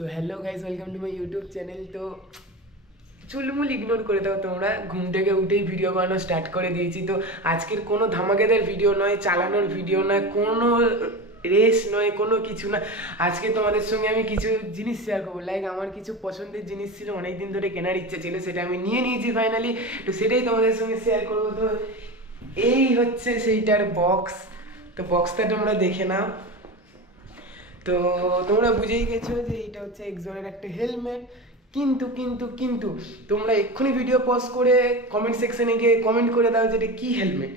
So hello guys, welcome to my YouTube channel. তো চুলমুল ignore করে দাও তোমরা, ঘুম থেকে উঠেই ভিডিও বানানো স্টার্ট করে দিয়েছি। তো আজকের কোনো ধামাকেদার ভিডিও নয়, চালানোর ভিডিও নয়, কোনো রেস নয়, কোনো কিছু না। আজকে তোমাদের সঙ্গে আমি কিছু জিনিস শেয়ার করবো। লাইক আমার কিছু পছন্দের জিনিস ছিল, অনেকদিন ধরে কেনার ইচ্ছা ছিল, সেটা আমি নিয়ে নিয়েছি ফাইনালি। তো সেটাই তোমাদের সঙ্গে শেয়ার করবো। তো এই হচ্ছে সেইটার বক্স। তো বক্সটা তোমরা দেখে নাও। তো তোমরা বুঝেই গেছো যে এটা হচ্ছে এক্সনের একটা হেলমেট। কিন্তু কিন্তু কিন্তু তোমরা এক্ষুনি ভিডিও পজ করে কমেন্ট সেকশনে গিয়ে কমেন্ট করে দাও যে এটা কী হেলমেট,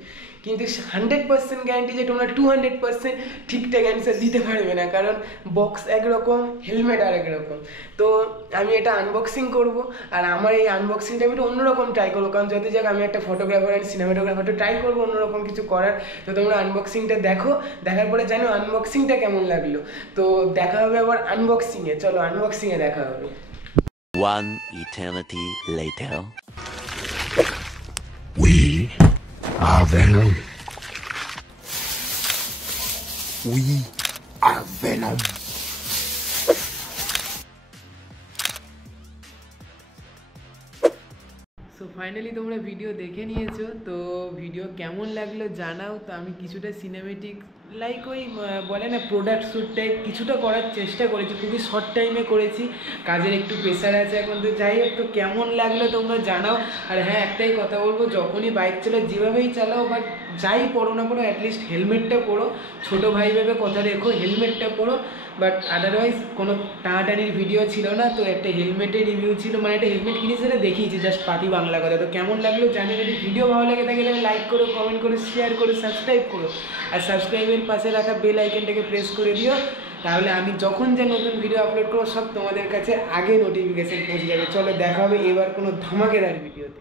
কিন্তু 100% গ্যারান্টি যে তোমরা 200% ঠিকঠাক অ্যান্সার দিতে পারবে না, কারণ বক্স একরকম, হেলমেট আর একরকম। তো আমি এটা আনবক্সিং করব, আর আমার এই আনবক্সিংটা আমি একটু অন্যরকম ট্রাই করবো, কারণ যদি যাক আমি একটা ফটোগ্রাফার অ্যান্ড সিনেমাটোগ্রাফার, তো ট্রাই করবো অন্যরকম কিছু করার। তো তোমরা আনবক্সিংটা দেখো, দেখার পরে জানো আনবক্সিংটা কেমন লাগলো। তো দেখা হবে আবার আনবক্সিংয়ে। চলো আনবক্সিংয়ে দেখা হবে। One eternity later. We are Venom. We are Venom. So finally তোমরা ভিডিও দেখে নিয়েছো। তো ভিডিও কেমন লাগলো জানাও। তো আমি কিছুটা সিনেমেটিক লাইক ওই বলে না প্রোডাক্ট শ্যুট টাইপ কিছুটা করার চেষ্টা করেছি, খুবই শর্ট টাইমে করেছি, কাজের একটু প্রেশার আছে এখন। তো যাই হোক, তো কেমন লাগলো তোমরা জানাও। আর হ্যাঁ, একটাই কথা বলবো, যখনই বাইক চালাও যেভাবেই চালাও বাট যাই পড়ো না পড়ো, অ্যাটলিস্ট হেলমেটটা পরো। ছোটো ভাই ভেবে কথা রেখো, হেলমেটটা পরো। বাট আদারওয়াইজ কোনো টানাটানির ভিডিও ছিল না, তো একটা হেলমেটের রিভিউ ছিল, মানে একটা হেলমেট কিনে সেটা দেখিয়েছি, জাস্ট পাতি বাংলা কথা। তো কেমন লাগলো জানি। যদি ভিডিও ভালো লাগে থাকে তাহলে লাইক করো, কমেন্ট করো, শেয়ার করো, সাবস্ক্রাইব করো। আর সাবস্ক্রাইবের পাশে রাখা বেল আইকনটাকে প্রেস করে দিও, তাহলে আমি যখন যে নতুন ভিডিও আপলোড করবো সব তোমাদের কাছে আগে নোটিফিকেশান পৌঁছে যাবে। চলো দেখা হবে এবার কোনো ধামাকেদার ভিডিওতে।